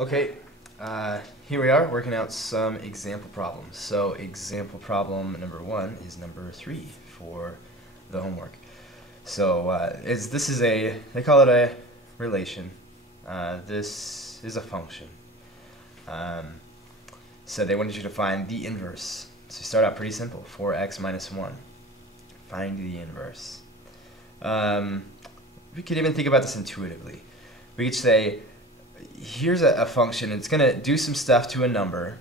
Okay, here we are working out some example problems. So example problem number 1 is number 3 for the homework. So they call it a relation. This is a function. So they wanted you to find the inverse. So you start out pretty simple, 4x minus 1. Find the inverse. We could even think about this intuitively. We could say, here's a function, it's going to do some stuff to a number,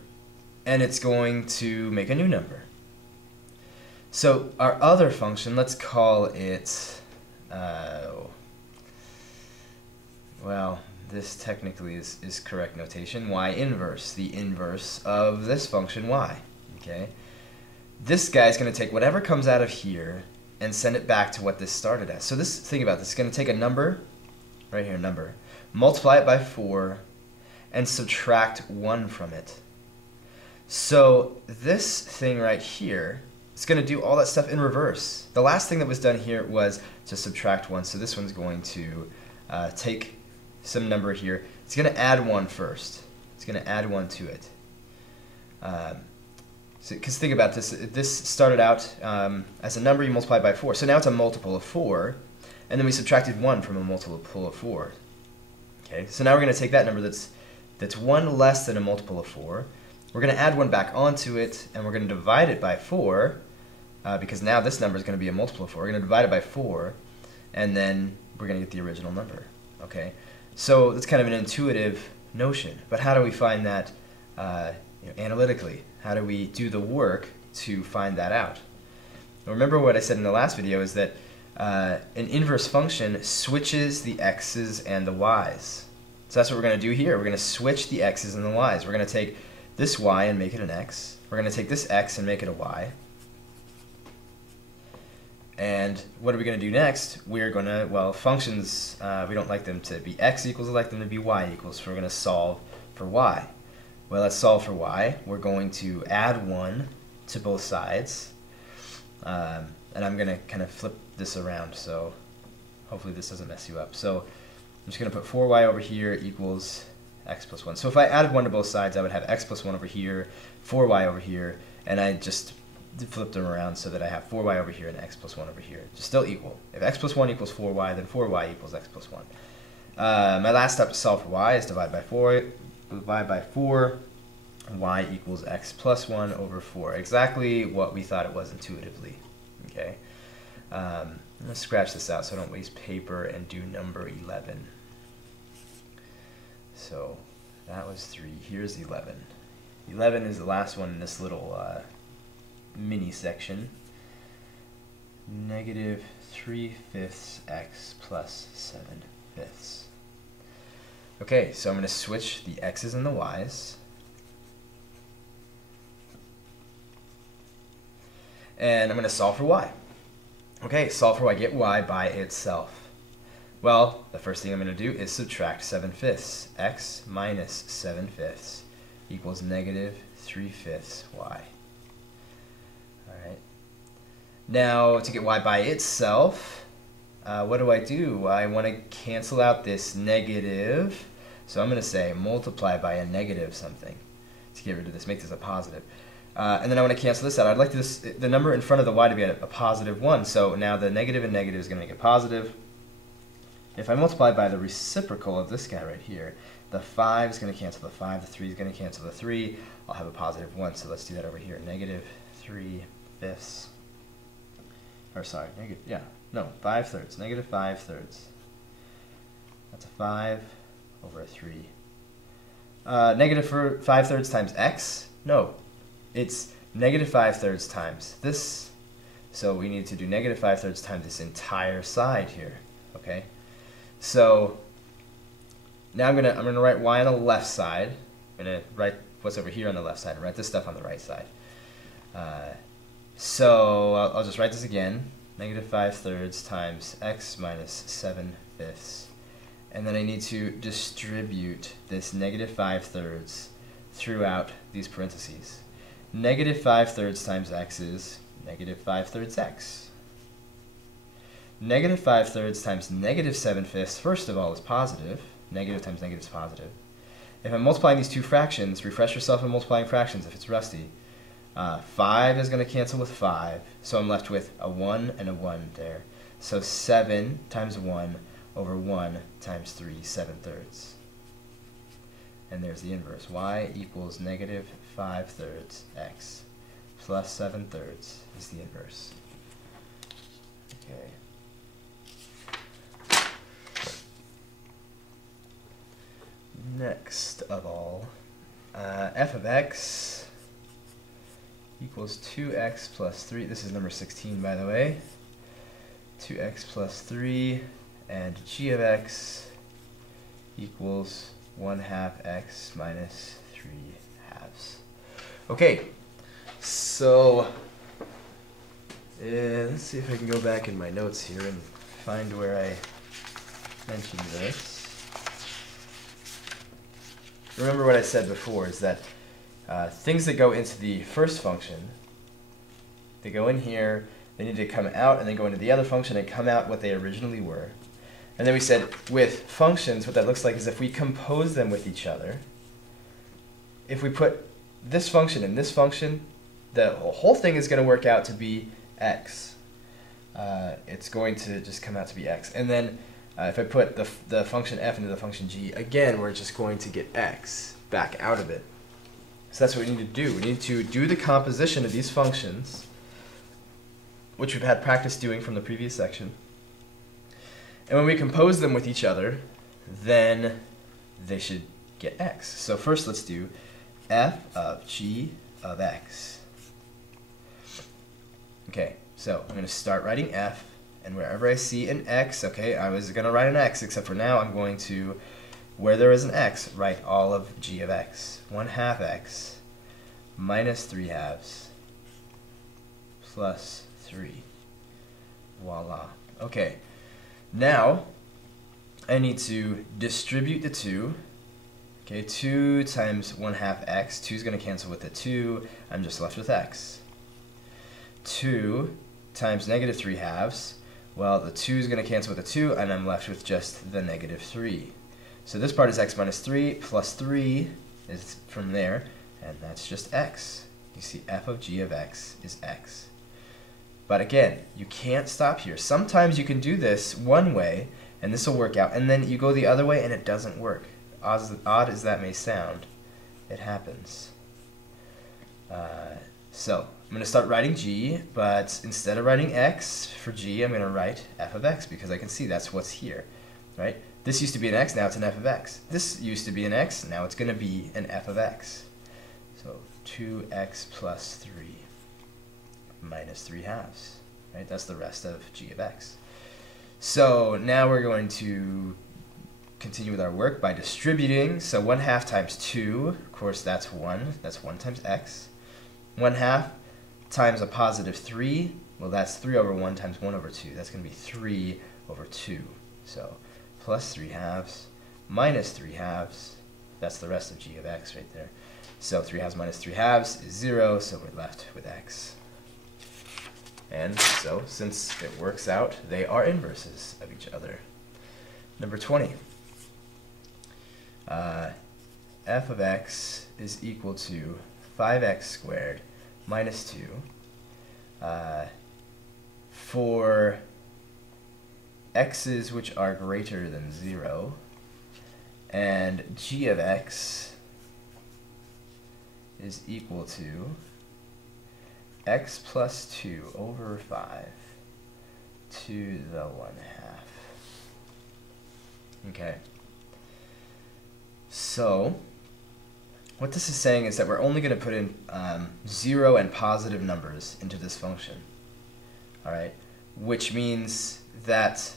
and it's going to make a new number. So our other function, let's call it, well, this technically is correct notation, y inverse, the inverse of this function y. Okay? This guy's going to take whatever comes out of here and send it back to what this started as. So think about this, it's going to take a number, right here, number, multiply it by 4, and subtract 1 from it. So this thing right here is going to do all that stuff in reverse. The last thing that was done here was to subtract 1, so this one's going to take some number here. It's going to add 1 first. It's going to add 1 to it. Because think about this. This started out as a number you multiply by 4. So now it's a multiple of 4, and then we subtracted 1 from a multiple of 4. Okay, so now we're going to take that number that's 1 less than a multiple of 4. We're going to add 1 back onto it, and we're going to divide it by 4, because now this number is going to be a multiple of 4. We're going to divide it by 4, and then we're going to get the original number. Okay, so that's kind of an intuitive notion, but how do we find that analytically? How do we do the work to find that out? Now, remember what I said in the last video is that an inverse function switches the x's and the y's. So that's what we're going to do here. We're going to switch the x's and the y's. We're going to take this y and make it an x. We're going to take this x and make it a y. And what are we going to do next? We're going to, well, functions, we don't like them to be x equals, we like them to be y equals. So we're going to solve for y. Well, let's solve for y. We're going to add 1 to both sides. And I'm going to kind of flip this around, so hopefully this doesn't mess you up. So I'm just going to put 4y over here equals x plus 1. So if I added 1 to both sides, I would have x plus 1 over here, 4y over here, and I just flipped them around so that I have 4y over here and x plus 1 over here. Just still equal. If x plus 1 equals 4y, then 4y equals x plus 1. My last step to solve for y is divide by 4. Divide by 4, y equals x plus 1 over 4. Exactly what we thought it was intuitively. Okay, I'm going to scratch this out so I don't waste paper and do number 11. So that was 3. Here's 11. 11 is the last one in this little mini section. Negative 3/5 x plus 7/5. Okay, so I'm going to switch the x's and the y's. And I'm going to solve for y. Okay, solve for y, get y by itself. Well, the first thing I'm going to do is subtract 7/5. X minus 7/5 equals negative 3/5 y. Alright. Now, to get y by itself, what do? I want to cancel out this negative. So I'm going to say multiply by a negative something to get rid of this, make this a positive. And then I want to cancel this out. I'd like the number in front of the y to be a positive 1. So now the negative and negative is going to make it positive. If I multiply by the reciprocal of this guy right here, the 5 is going to cancel the 5, the 3 is going to cancel the 3. I'll have a positive 1. So let's do that over here. Negative 3/5. Or sorry, 5/3. Negative 5/3. That's a 5 over a 3. Negative 5/3 times x? No. It's negative 5/3 times this, so we need to do negative 5/3 times this entire side here. Okay, so now I'm gonna write y on the left side. I'm gonna write what's over here on the left side and write this stuff on the right side. So I'll just write this again: negative 5/3 times x minus 7/5, and then I need to distribute this negative 5/3 throughout these parentheses. Negative 5/3 times x is negative 5/3 x. Negative 5/3 times negative 7/5, first of all, is positive. Negative times negative is positive. if I'm multiplying these two fractions, refresh yourself in multiplying fractions if it's rusty. 5 is going to cancel with 5, so I'm left with a 1 and a 1 there. So 7 times 1 over 1 times 3, 7/3. And there's the inverse. Y equals negative 5/3 x plus 7/3 is the inverse. Okay. Next of all, f of x equals 2x plus 3. This is number 16, by the way. 2x plus 3, and g of x equals 1/2 x minus 3/2. Okay, so let's see if I can go back in my notes here and find where I mentioned this. Remember what I said before is that things that go into the first function, they go in here, they need to come out, and then go into the other function and come out what they originally were. And then we said with functions, what that looks like is if we compose them with each other, if we put this function and this function, the whole thing is going to work out to be x. It's going to just come out to be x. And then if I put the function f into the function g, again, we're just going to get x back out of it. So that's what we need to do. We need to do the composition of these functions, which we've had practice doing from the previous section. And when we compose them with each other, then they should get x. So first let's do f of g of x. Okay, so I'm going to start writing f, and wherever I see an x, okay, I was going to write an x, except for now I'm going to, where there is an x, write all of g of x. 1/2 x minus 3/2 plus 3. Voila. Okay, now I need to distribute the 2. Okay, 2 times 1/2 x. 2 is going to cancel with the 2. I'm just left with x. 2 times negative 3/2. Well, the 2 is going to cancel with the 2, and I'm left with just the negative 3. So this part is x minus 3, plus 3 is from there, and that's just x. You see f of g of x is x. But again, you can't stop here. Sometimes you can do this one way, and this will work out, and then you go the other way, and it doesn't work. Odd as that may sound, it happens. So I'm going to start writing g, but instead of writing x for g, I'm going to write f of x, because I can see that's what's here, right? This used to be an x, now it's an f of x. This used to be an x, now it's going to be an f of x. So 2x plus 3 minus 3/2, right? That's the rest of g of x. So now we're going to continue with our work by distributing. So 1/2 times 2, of course that's 1. That's 1 times x. 1/2 times a positive 3, well that's 3 over 1 times 1 over 2. That's going to be 3 over 2. So plus 3/2 minus 3/2, that's the rest of g of x right there. So 3/2 minus 3/2 is 0, so we're left with x. And so, since it works out, they are inverses of each other. Number 20. F of x is equal to 5x squared minus 2 for x's which are greater than 0, and g of x is equal to x plus 2 over 5 to the 1/2. Okay. So, what this is saying is that we're only going to put in 0 and positive numbers into this function. Alright? Which means that,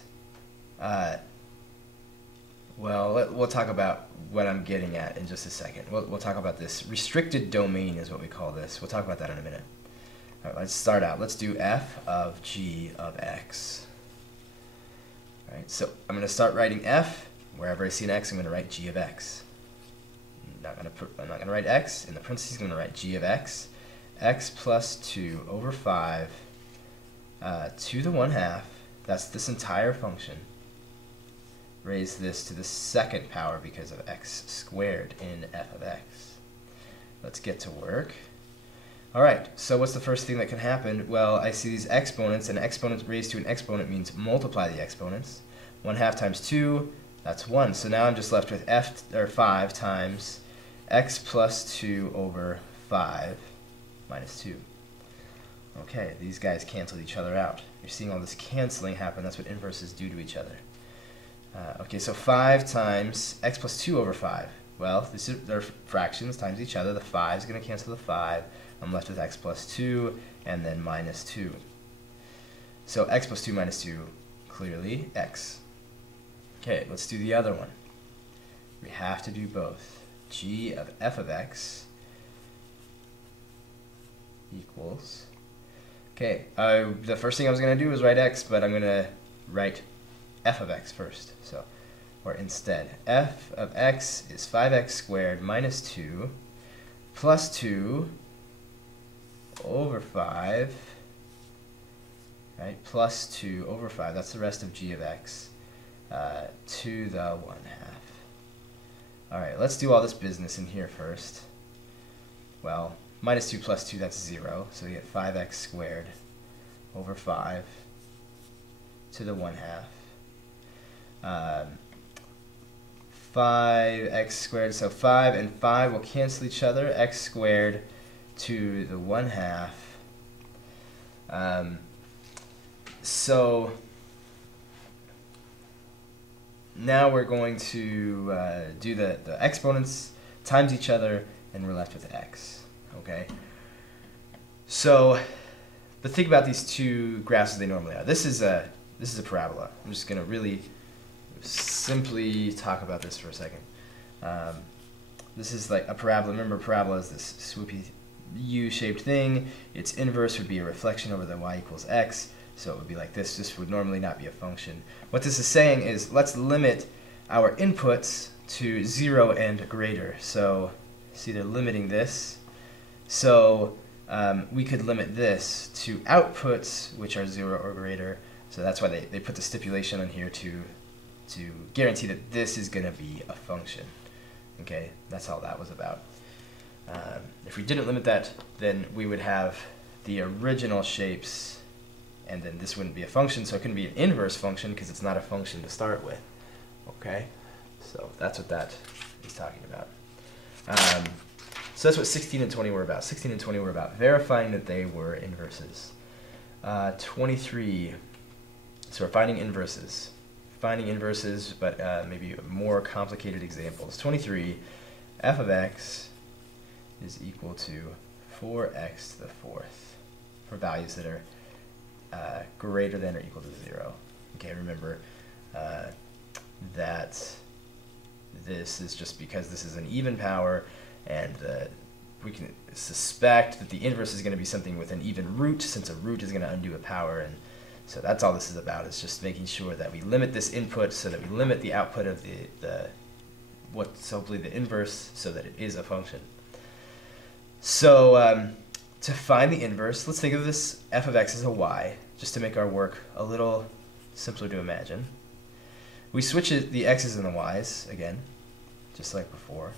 well, we'll talk about what I'm getting at in just a second. We'll talk about this. Restricted domain is what we call this. We'll talk about that in a minute. Alright, let's start out. Let's do f of g of x. Alright, so I'm going to start writing f. Wherever I see an x, I'm going to write g of x. I'm not going to write x. In the parentheses, I'm going to write g of x. X plus 2 over 5 to the 1/2. That's this entire function. raise this to the second power because of x squared in f of x. Let's get to work. All right, so what's the first thing that can happen? Well, I see these exponents, and exponents raised to an exponent means multiply the exponents. 1/2 times 2, that's 1. So now I'm just left with 5 times x plus 2 over 5 minus 2. Okay, these guys cancel each other out. You're seeing all this canceling happen. That's what inverses do to each other. Okay, so 5 times x plus 2 over 5. Well, they're fractions times each other. The 5 is going to cancel the 5. I'm left with x plus 2 and then minus 2. So x plus 2 minus 2, clearly x. Okay, let's do the other one. We have to do both. G of f of x equals... Okay, the first thing I was going to do was write x, but I'm going to write f of x first. So, or instead, f of x is 5x squared minus 2 plus 2 over 5, right, plus 2 over 5, that's the rest of g of x, to the 1/2. All right, let's do all this business in here first. Well, minus 2 plus 2, that's 0, so we get 5x squared over 5 to the 1/2. 5x squared, so 5 and 5 will cancel each other, x squared to the 1/2. So now we're going to do the exponents times each other, and we're left with x. Okay. So, but think about these two graphs as they normally are. This is a parabola. I'm just going to really simply talk about this for a second. This is like a parabola. Remember, a parabola is this swoopy U-shaped thing. Its inverse would be a reflection over the y equals x. So it would be like this. This would normally not be a function. What this is saying is let's limit our inputs to 0 and greater. So see, they're limiting this. So we could limit this to outputs which are 0 or greater. So that's why they put the stipulation on here to guarantee that this is going to be a function. Okay, that's all that was about. If we didn't limit that, then we would have the original shapes, and then this wouldn't be a function, so it couldn't be an inverse function because it's not a function to start with. Okay, so that's what that is talking about. So that's what 16 and 20 were about. 16 and 20 were about verifying that they were inverses. 23, so we're finding inverses. Finding inverses, but maybe more complicated examples. 23, f of x is equal to 4x to the 4th for values that are greater than or equal to 0. Okay, remember that this is just because this is an even power, and we can suspect that the inverse is going to be something with an even root, since a root is going to undo a power, and so that's all this is about. It's just making sure that we limit this input so that we limit the output of what's hopefully the inverse, so that it is a function. So to find the inverse, let's think of this f of x as a y, just to make our work a little simpler to imagine. We switch the x's and the y's again, just like before,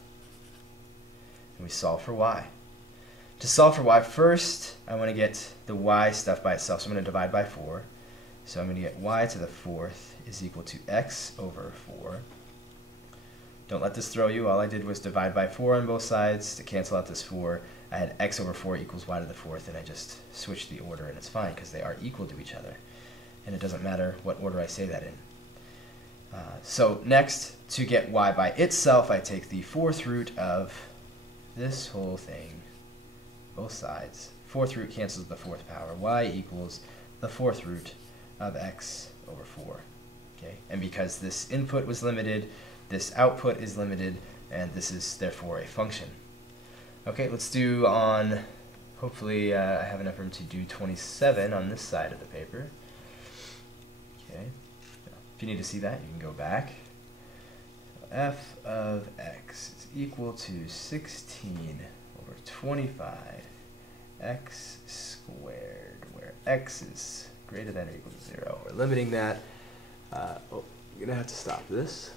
and we solve for y. To solve for y, first I want to get the y stuff by itself, so I'm going to divide by 4. So I'm going to get y to the 4th is equal to x over 4. Don't let this throw you. All I did was divide by 4 on both sides to cancel out this 4. I had x over 4 equals y to the 4th, and I just switched the order, and it's fine because they are equal to each other. And it doesn't matter what order I say that in. So next, to get y by itself, I take the 4th root of this whole thing, both sides. 4th root cancels the 4th power. Y equals the 4th root of x over 4. Okay? And because this input was limited, this output is limited, and this is therefore a function. Okay, let's do on, hopefully I have enough room to do 27 on this side of the paper. Okay, if you need to see that, you can go back. F of x is equal to 16 over 25 x squared, where x is greater than or equal to 0. We're limiting that. You're gonna have to stop this.